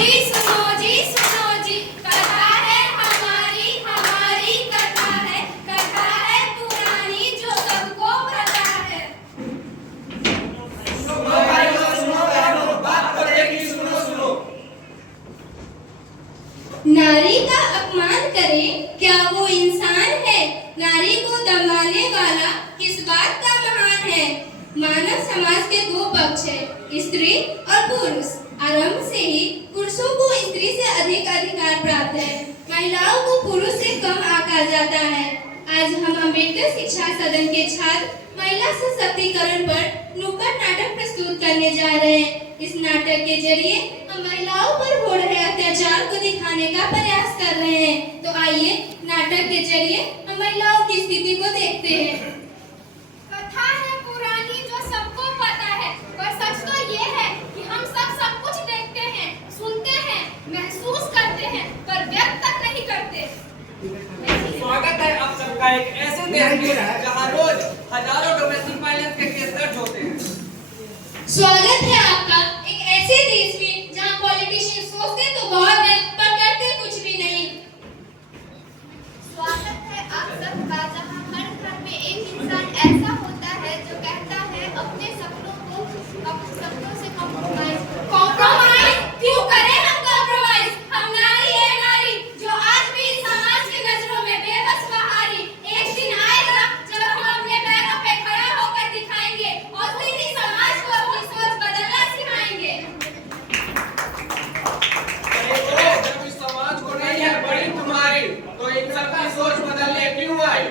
जी सुनो जी, कथा है हमारी हमारी कथा है पुरानी जो सबको पता है। सुनो भाइयों, सुनो बहनों, बात पड़ेगी, सुनो सुनो। नारी का अपमान करे क्या वो इंसान है? नारी को दबाने वाला किस बात का महान है? मानव समाज के दो पक्ष है, स्त्री और पुरुष। आरंभ से ही पुरुषों को स्त्री से अधिक अधिकार प्राप्त है, महिलाओं को पुरुष से कम आंका जाता है। आज हम अम्बेडकर शिक्षा सदन के छात्र महिला सशक्तिकरण पर नुक्कड़ नाटक प्रस्तुत करने जा रहे हैं। इस नाटक के जरिए हम महिलाओं पर हो रहे अत्याचार को दिखाने का प्रयास कर रहे हैं। तो आइए नाटक के जरिए हम महिलाओं की स्थिति को देखते हैं। कथा है पुरानी जो सबको पता है, पर सच तो ये है कि हम सब कुछ देखते हैं, सुनते हैं, महसूस करते हैं, पर व्यक्त तक नहीं करते। स्वागत है आप सबका एक ऐसे देश में जहां रोज हजारों डोमेस्टिक वायलेंस के केस दर्ज होते हैं। स्वागत है आपका एक ऐसे देश में जहां पॉलिटिशियन सोचते तो बहुत है पर करते कुछ भी नहीं। स्वागत है आप सबका जहां हर घर में एक इंसान ऐसा होता है जो कहता है अपने सपनों से कॉम्प्रोमाइज क्यों करें हम कॉम्प्रोमाइज? हम नारी है नारी जो आज भी समाज की नजरों में बेबस बहारी। एक दिन आएगा जब हम अपने पैरों पे खड़ा होकर दिखाएंगे और फिर ही समाज को अपनी सोच बदलना सिखाएंगे। जब इस समाज को नहीं है बड़ी तुम्हारी, तो इन सबकी सोच बदलने क्यों आई?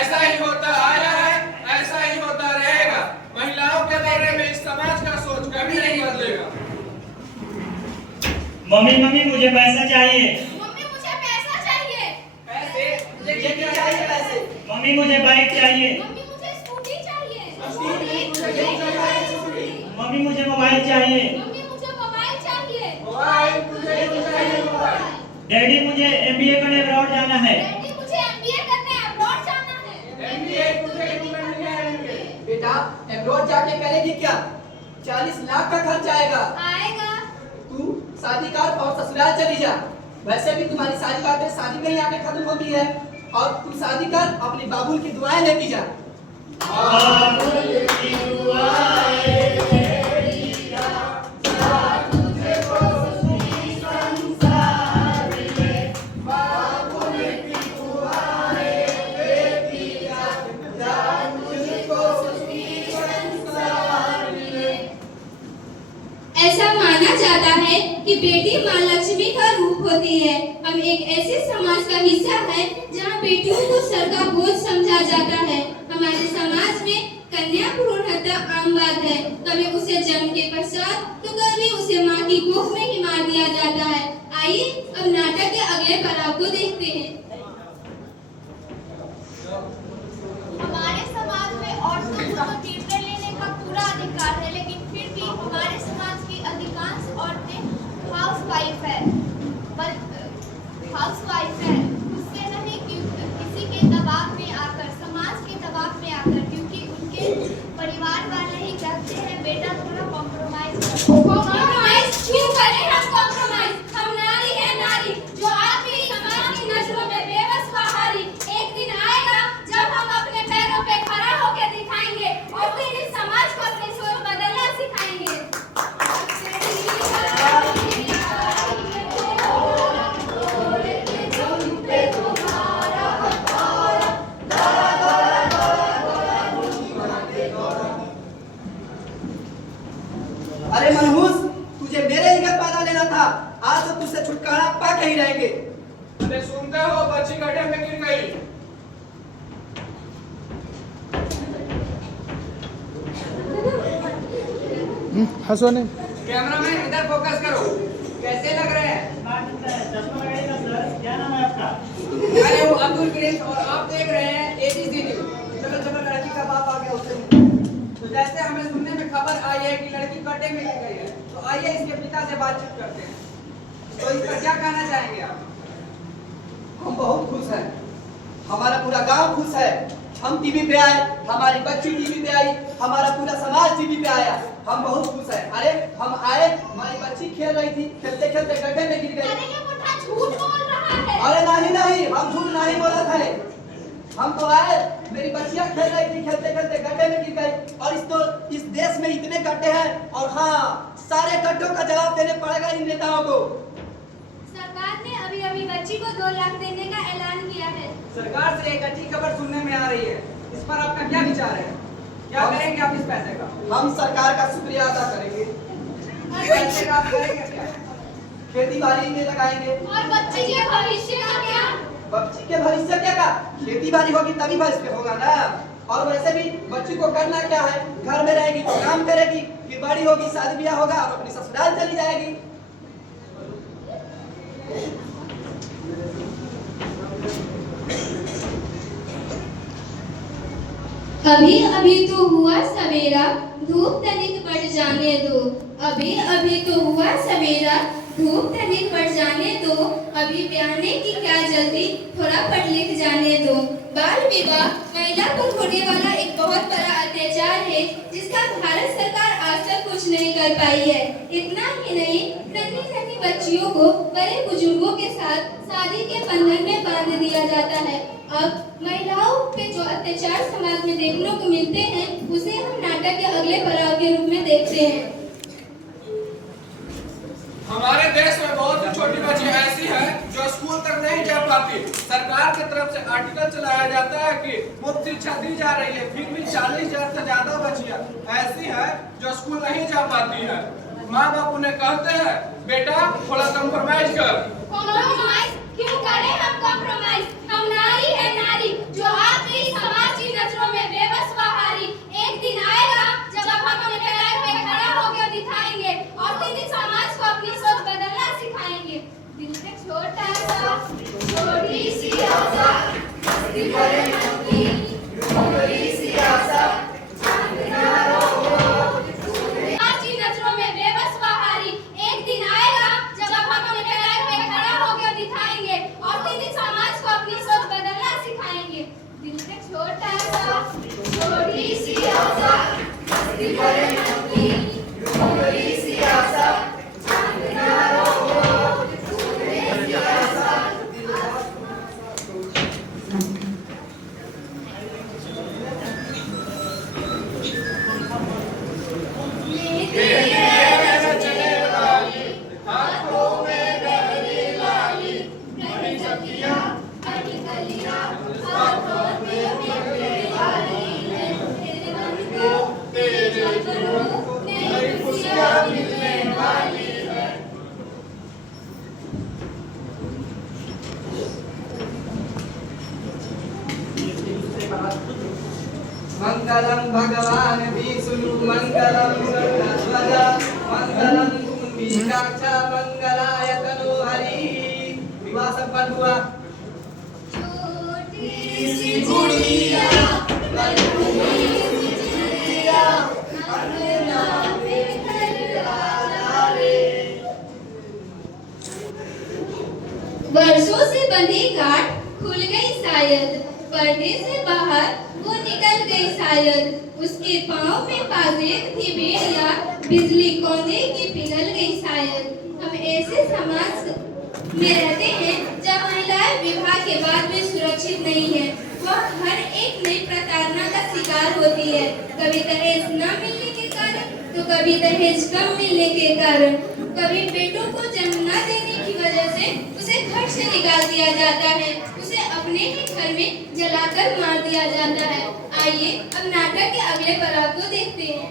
ऐसा ही होता आया है, ऐसा ही होता रहेगा। महिलाओं के बारे में इस समाज का सोच कभी नहीं बदलेगा। मम्मी मुझे पैसा चाहिए। मम्मी मुझे पैसा चाहिए। पैसे? मुझे क्या चाहिए पैसे? मम्मी मुझे बाइक चाहिए। मम्मी मुझे स्कूटी चाहिए। मम्मी मुझे मोबाइल चाहिए। मम्मी मुझे मोबाइल चाहिए। डैडी मुझे MBA करने अब्रॉड जाना है। डैडी मुझे MBA करने अब्रॉड जाना है। बेटा अब्रॉड जाके करेगी क्या? 40 लाख का खर्च आएगा। आएगा। तू शादी कर और ससुराल चली जा। वैसे भी तुम्हारी सारी बातें शादी में ही आके खत्म हो गई है। और तू शादी कर, अपने बाबुल की दुआएं लेती जा। ऐसा माना जाता है कि बेटी माँ लक्ष्मी का रूप होती है। हम एक ऐसे समाज का हिस्सा है जहाँ बेटियों को सर का बोझ समझा जाता है। हमारे समाज में कन्या भ्रूण हत्या आम बात है। कभी उसे जन्म के पश्चात तो कभी उसे माँ की कोख में ही मार दिया जाता है। आइए अब नाटक के अगले पड़ाव को देखते हैं। हमारे समाज में औरतों को तो निर्णय लेने का पूरा अधिकार है, लेकिन फिर भी हमारे समाज की अधिकांश औरतें हाउसवाइफ है। उससे नहीं किसी के दबाव में आकर, समाज के दबाव में आकर, क्योंकि उनके परिवार वाले ही कहते हैं बेटा थोड़ा कॉम्प्रोमाइज करो। कॉम्प्रोमाइज क्यों करें हम कॉम्प्रोमाइज? हम नारी है नारी जो आज भी समाज की नजरों में बेबस बहारी। एक दिन आएगा जब हम अपने पैरों पे खड़ा होकर दिखाएंगे और फिर इस समाज को अपनी सोच बदलना सिखाएंगे। अरे मनहूस, तुझे मेरे ही घर पैदा लेना था। आज तो तुझसे छुटकारा पा के ही रहेंगे। अरे सुनते हो, बच्ची गड्ढे में गिर गई। हंसो नहीं। कैमरामैन इधर फोकस करो। कैसे लग रहे हैं? क्या नाम है आपका? अरे वो अब्दुल प्रिंस, और आप देख रहे हैं ABC न्यूज़। चलो लड़की का बाप आ गया उससे। तो जैसे हमें सुनने में खबर आई है कि लड़की गड्ढे में गिर गई है, तो आइए इसके पिता से बातचीत करते हैं। तो इस पर क्या कहना चाहेंगे आप? हम बहुत खुश हैं। हमारा पूरा गांव खुश है। हम टीवी पे आए, हमारी बच्ची टीवी पे आई, हमारा पूरा समाज टीवी पे आया। हम बहुत खुश हैं। अरे हम आए, हमारी बच्ची खेल रही थी, खेलते खेलते गड्ढे गई। अरे ये मुठा झूठ बोल रहा है। अरे नहीं नहीं, हम झूठ नहीं बोला था। हम तो आए, मेरी बच्चियां खेल रही थी, खेलते खेलते गड्ढे में गिर गई। और इस देश में इतने गड्ढे हैं, और हाँ, सारे गड्ढों का जवाब देने पड़ेगा इन नेताओं को। सरकार ने अभी बच्ची को 2 लाख देने का ऐलान किया है। सरकार से एक अच्छी खबर सुनने में आ रही है, इस पर आपका क्या विचार है? क्या करेंगे आप इस पैसे का? हम सरकार का शुक्रिया अदा करेंगे। पैसे का आप करेंगे क्या? खेती बाड़ी में लगाएंगे। और बच्ची के भविष्य का क्या? बच्ची के भविष्य क्या का? खेती बाड़ी होगी तभी भविष्य होगा ना। और वैसे भी बच्ची को करना क्या है, घर में रहेगी तो काम करेगी, फिर बड़ी होगी, शादी ब्याह होगा और अपनी ससुराल चली जाएगी। अभी तो हुआ सवेरा, धूप तनिक बढ़ जाने दो। अभी तो हुआ सवेरा, धूप तनिक बढ़ जाने दो। अभी ब्याहने की क्या जल्दी, थोड़ा पढ़ लिख जाने दो। बाल विवाह महिला पर होने वाला एक बहुत बड़ा अत्याचार है, जिसका भारत सरकार आज तक कुछ नहीं कर पाई है। इतना ही नहीं, नन्ही बच्चियों को बड़े बुजुर्गों के साथ शादी के बंधन में बांध दिया जाता है। अब महिलाओं पे जो अत्याचार समाज में देखने को मिलते हैं, उसे हम नाटक के अगले पड़ाव के रूप में देखते हैं। हमारे देश में बहुत सी छोटी बच्चियां ऐसी हैं जो स्कूल तक नहीं जा पाती। सरकार की तरफ से आर्टिकल चलाया जाता है कि मुफ्त शिक्षा दी जा रही है, फिर भी 40,000 से ज्यादा बच्चियां ऐसी हैं जो स्कूल नहीं जा पाती हैं। माँ बाप उन्हें कहते हैं, बेटा थोड़ा कंप्रोमाइज कर। कॉम्प्रोमाइज क्यों करें हम कॉम्प्रोमाइज? हम नारी है नारी, जो आपकी समाज की नजरों में बेबस व हारी। एक दिन आएगा जब हम अपने पैर पे खड़ा होकर दिखाएंगे, और उस दिन समाज को अपनी सोच बदलना सिखाएंगे। दिल से छोटा सा, छोटी सी आशा, मस्ती भरे मन की थोड़ी सी आशा, चांद ना रहो, समाज की नजरों में बेबस व हारी। एक दिन आएगा जब हम अपने पैर पे खड़ा होकर दिखाएंगे, और उस दिन समाज को अपनी सोच बदलना सिखाएंगे। दिल से छोटा सा, छोटी सी आशा, मस्ती भरे मन की थोड़ी सी आशा, चांद ना रहो, थोड़ी सी आशा। मंगलम भगवान विष्णु मंगलम गरुड़ध्वजा मंगलम कुंभीकाक्षा मंगलाय तनोहरि। विवाह संपन्न हुआ। छोटी सी गुड़िया, बलूनी सी चिड़िया, अंगना में घर आजा रे। वर्षों से बंधी गांठ खुल गई शायद, पर्दे से बाहर वो निकल गई शायद। उसके पाँव में पाजेब थी बेड़िया, बिजली कौंधे की पिघल गई शायद। हम ऐसे समाज में रहते हैं जहाँ महिलाएं विवाह के बाद भी सुरक्षित नहीं है। वह हर एक नई प्रताड़ना का शिकार होती है, कभी दहेज न मिलने के कारण, तो कभी दहेज कम मिलने के कारण, कभी बेटों को जन्म न देने की वजह से उसे घर से निकाल दिया जाता है, उसे अपने ही घर में जलाकर मार दिया जाता है। आइए अब नाटक के अगले पड़ाव को देखते हैं।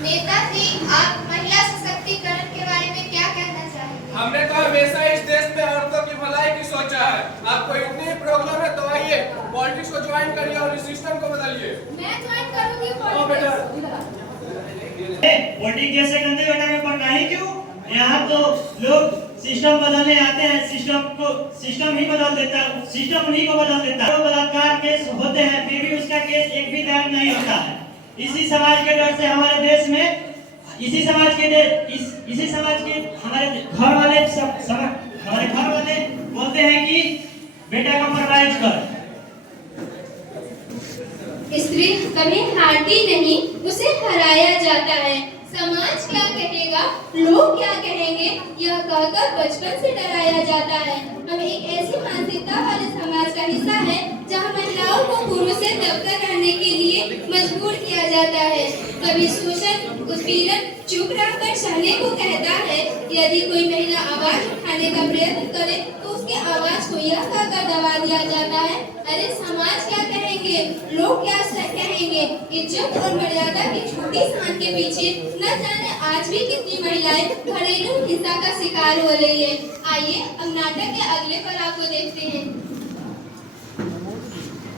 नेताजी, आप महिला सशक्तिकरण के बारे में क्या कहना चाहेंगे? हमने तो हमेशा इस देश में औरतों की भलाई की सोचा है। आपको इतनी प्रॉब्लम है तो आइए पॉलिटिक्स को ज्वाइन करिए और इस सिस्टम को बदलिए। मैं ज्वाइन करूंगी बेटा। पॉलिटिक्स जैसे गंदे बेटा में पढ़ना ही क्यों? यहाँ तो लोग सिस्टम बदलने आते हैं, सिस्टम ही बदल देता है, सिस्टम उन्हीं को बदल देता है। बलात्कार केस होते हैं, फिर भी उसका केस एक भी दायर नहीं होता है। इसी समाज के डर से हमारे देश में, इसी समाज के हमारे घर वाले बोलते हैं कि बेटा को परवाइज कर। स्त्री कभी हारती नहीं, उसे हराया जाता है। समाज क्या कहेगा, लोग क्या कहेंगे, यह कहकर बचपन से डराया जाता है। हम एक ऐसी मानसिकता वाले समाज का हिस्सा है जहां महिलाओं को पुरुष से दबकर रहने के लिए मजबूर किया जाता है। कभी शोषण उत्पीड़न चुप रहकर सहने को कहता है। यदि कोई महिला आवाज उठाने का प्रयत्न करे तो उसके आवाज को यह कहकर दबा दिया जाता है, अरे समाज क्या कहेंगे, लोग क्या कहेंगे। इज्जत और मर्यादा की छोटी शान के पीछे न जाने आज भी कितनी महिलाएं घरेलू हिंसा का शिकार हो रही है। आइए अब नाटक के अगले पड़ाव को देखते हैं।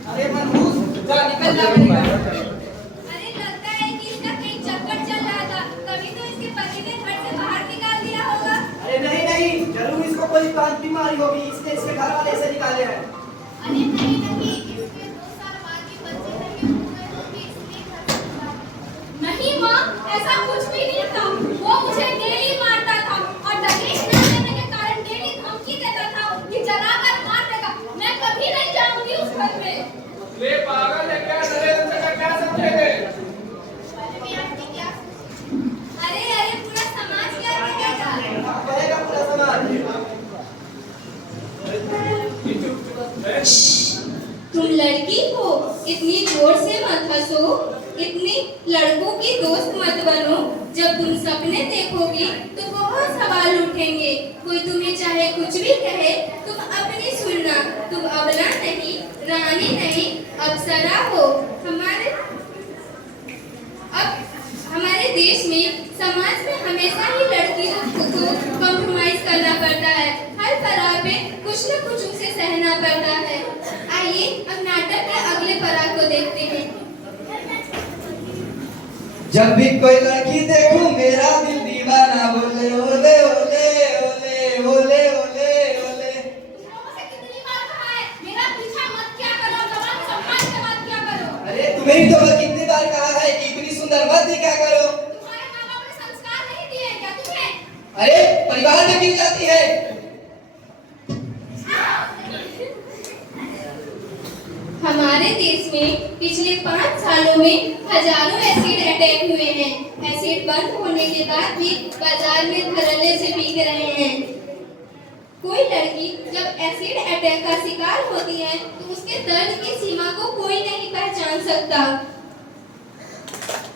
अरे मनहूस, जा निकल जा मेरी घर से। अरे लगता है कि इसका कहीं चक्कर चल रहा था, तभी तो इसके पति ने घर से बाहर निकाल दिया होगा। अरे नहीं नहीं, जरूर इसको कोई कान बीमारी होगी, इसलिए इसके घर वाले से निकाले हैं। अरे नहीं नहीं, इसके 2 साल बाद ही बच्चे नहीं हुए होंगे, इसलिए घर से निकाल। नहीं माँ, ऐसा कुछ भी नहीं था। वो मुझे डेली मारता था और दहेज न देने के कारण डेली धमकी देता था कि जलाकर मार देगा। मैं कभी नहीं जाऊंगी उस घर में। ये पागल है क्या? नरेंद्र का क्या समझेंगे? अरे अरे, पूरा समाज क्या कहेगा? कहेगा पूरा समाज। तुम लड़की हो, इतनी जोर से मत हंसो, इतनी लड़कों की दोस्त मत बनो। जब तुम सपने देखोगी तो बहुत सवाल उठेंगे। कोई तुम्हें चाहे कुछ भी कहे, तुम अपनी सुनना। तुम अबला नहीं, रानी नहीं, अप्सरा हो। हमारे देश में, समाज में हमेशा ही लड़कियों को कॉम्प्रोमाइज करना पड़ता है। हर पड़ाव पे कुछ न कुछ उसे सहना पड़ता है। आइए अब नाटक के अगले पड़ाव को देखते हैं। जब भी कोई लड़की देखूं मेरा दिल दीवाना बोले ओले ओले ओले ओले ओले ओले। तुम लोगों से कितनी बार कहा है, मेरा पीछा मत किया करो, जवान सम्मान से बात किया करो। अरे तुम्हें भी तो कितनी बार कहा है कि इतनी सुंदर मत दिखा करो। तुम्हारे माँ बाप ने संस्कार नहीं दिए क्या तुम्हें? अरे परिवार में गिर जाती है। हमारे देश में पिछले 5 सालों में हजारों एसिड अटैक हुए हैं। एसिड बंद होने के बाद भी बाजार में धड़ल्ले से बिक रहे हैं। कोई लड़की जब एसिड अटैक का शिकार होती है तो उसके दर्द की सीमा को कोई नहीं पहचान सकता।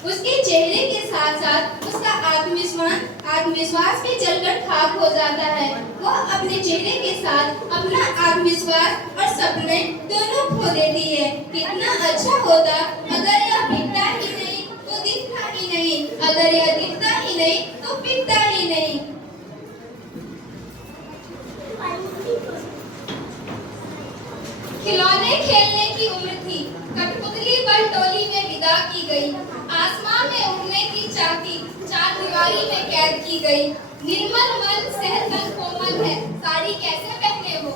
उसके चेहरे के साथ साथ उसका आत्मविश्वास भी जलकर खाक हो जाता है। वो अपने चेहरे के साथ अपना आत्मविश्वास और सपने दोनों खो देती है। कितना अच्छा होता अगर यह बिकता ही नहीं तो दिखता ही नहीं, अगर यह दिखता ही नहीं तो बिकता ही नहीं। खिलौने खेलने की उम्र थी, कठपुतली बलटोली में विदा की गई। आसमां में उड़ने की चाहती चार दीवारी में कैद की गई। निर्मल मन सहतन कोमल है, साड़ी कैसे पहने हो।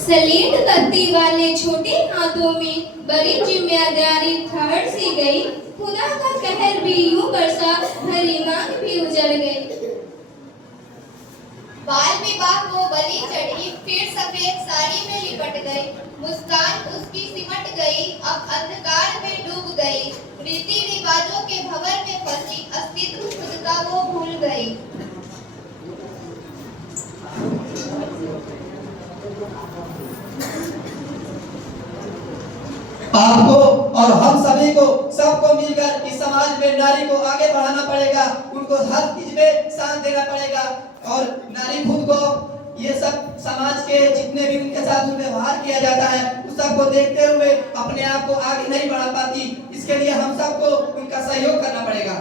सलेट तत्ती वाले छोटे हाथों में बड़ी जिम्मेदारी ठहर सी गई। खुदा का कहर भी यूं बरसा, भरी मांग भी उजड़ गई। बाल विवाह को बलि चढ़ी, फिर सफेद साड़ी में लिपट गई। मुस्कान उसकी सिमट गई, अब अंधकार में डूब गई। रीति रिवाजों के भंवर में फंसी, अस्तित्व खुद का वो भूल गई। आपको और हम सभी को, सबको मिलकर इस समाज में नारी को आगे बढ़ाना पड़ेगा। उनको हर चीज में शान देना पड़ेगा और नारी खुद को, ये सब समाज के जितने भी उनके साथ व्यवहार किया जाता है उस सबको देखते हुए अपने आप को आगे नहीं बढ़ा पाती। इसके लिए हम सबको उनका सहयोग करना पड़ेगा।